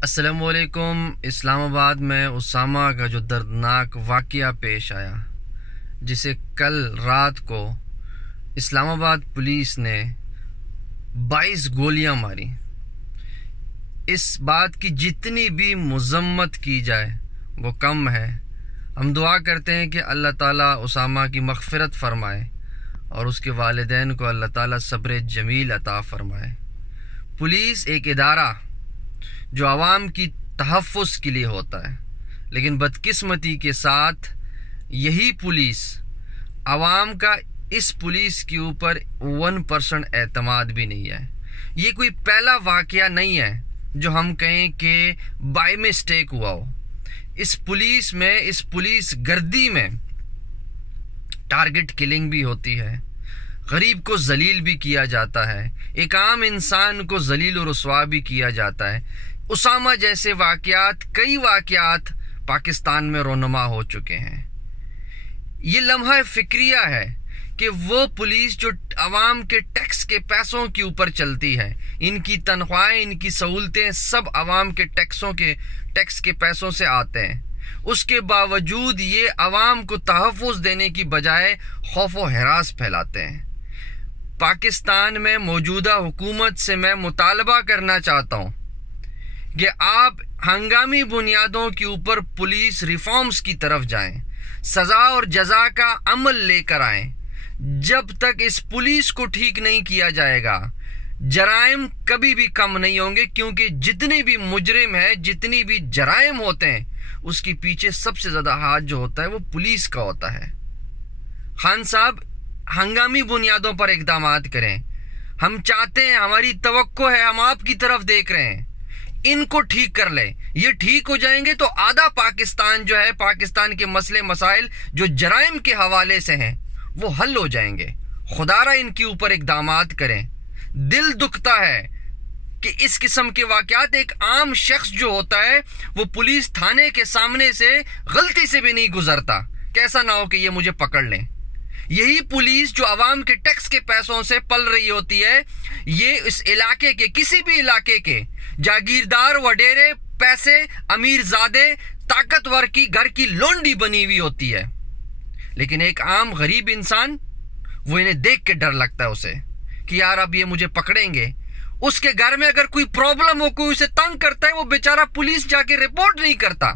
السلام علیکم۔ اسلام آباد میں اسامہ کا جو دردناک واقعہ پیش آیا، جسے کل رات کو اسلام آباد پولیس نے 22 گولیاں ماری، اس بات کی جتنی بھی مذمت کی جائے وہ کم ہے۔ ہم دعا کرتے ہیں کہ اللہ تعالیٰ اسامہ کی مغفرت فرمائے اور اس کے والدین کو اللہ تعالیٰ صبر جمیل عطا فرمائے۔ پولیس ایک ادارہ جو عوام کی تحفظ کے لیے ہوتا ہے، لیکن بدقسمتی کے ساتھ یہی پولیس عوام کا اس پولیس کے اوپر 1% اعتماد بھی نہیں ہے۔ یہ کوئی پہلا واقعہ نہیں ہے جو ہم کہیں کہ بائی مسٹیک ہوا ہو۔ اس پولیس گردی میں ٹارگٹ کلنگ بھی ہوتی ہے، غریب کو ذلیل بھی کیا جاتا ہے، ایک عام انسان کو ذلیل و رسوا بھی کیا جاتا ہے۔ اسامہ جیسے کئی واقعات پاکستان میں رونما ہو چکے ہیں۔ یہ لمحہ فکریہ ہے کہ وہ پولیس جو عوام کے ٹیکس کے پیسوں کے اوپر چلتی ہے، ان کی تنخواہیں، ان کی سہولتیں سب عوام کے ٹیکس کے پیسوں سے آتے ہیں، اس کے باوجود یہ عوام کو تحفظ دینے کی بجائے خوف و ہراس پھیلاتے ہیں۔ پاکستان میں موجودہ حکومت سے میں مطالبہ کرنا چاہتا ہوں کہ آپ ہنگامی بنیادوں کے اوپر پولیس ریفارمز کی طرف جائیں، سزا اور جزا کا عمل لے کر آئیں۔ جب تک اس پولیس کو ٹھیک نہیں کیا جائے گا، جرائم کبھی بھی کم نہیں ہوں گے، کیونکہ جتنے بھی مجرم ہیں، جتنی بھی جرائم ہوتے ہیں، اس کے پیچھے سب سے زیادہ ہاتھ جو ہوتا ہے وہ پولیس کا ہوتا ہے۔ خان صاحب، ہنگامی بنیادوں پر اقدامات کریں۔ ہم چاہتے ہیں، ہماری توقع ہے، ہم آپ کی طرف دیکھ رہے ہیں، ان کو ٹھیک کر لیں۔ یہ ٹھیک ہو جائیں گے تو آدھا پاکستان جو ہے، پاکستان کے مسئلے مسائل جو جرائم کے حوالے سے ہیں وہ حل ہو جائیں گے۔ خدا را ان کے اوپر اقدامات کریں۔ دل دکھتا ہے کہ اس قسم کے واقعات، ایک عام شخص جو ہوتا ہے وہ پولیس تھانے کے سامنے سے غلطی سے بھی نہیں گزرتا، کیسا نہ ہو کہ یہ مجھے پکڑ لیں۔ یہی پولیس جو عوام کے ٹیکس کے پیسوں سے پل رہی ہوتی ہے، یہ اس علاقے کے، کسی بھی علاقے کے جاگیردار، وڈیرے، پیسے، امیر زادے، طاقتور کی گھر کی لونڈی بنی ہوئی ہوتی ہے، لیکن ایک عام غریب انسان، وہ انہیں دیکھ کے ڈر لگتا ہے اسے کہ یار اب یہ مجھے پکڑیں گے۔ اس کے گھر میں اگر کوئی پرابلم ہو، کوئی اسے تنگ کرتا ہے، وہ بیچارہ پولیس جا کے رپورٹ نہیں کرتا،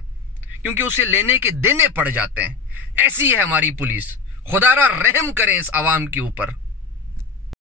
کیونکہ اسے لینے کے دینے پڑ جاتے ہیں۔ ایسی ہے ہماری پولیس۔ خدا را رحم کریں اس عوام کے اوپر۔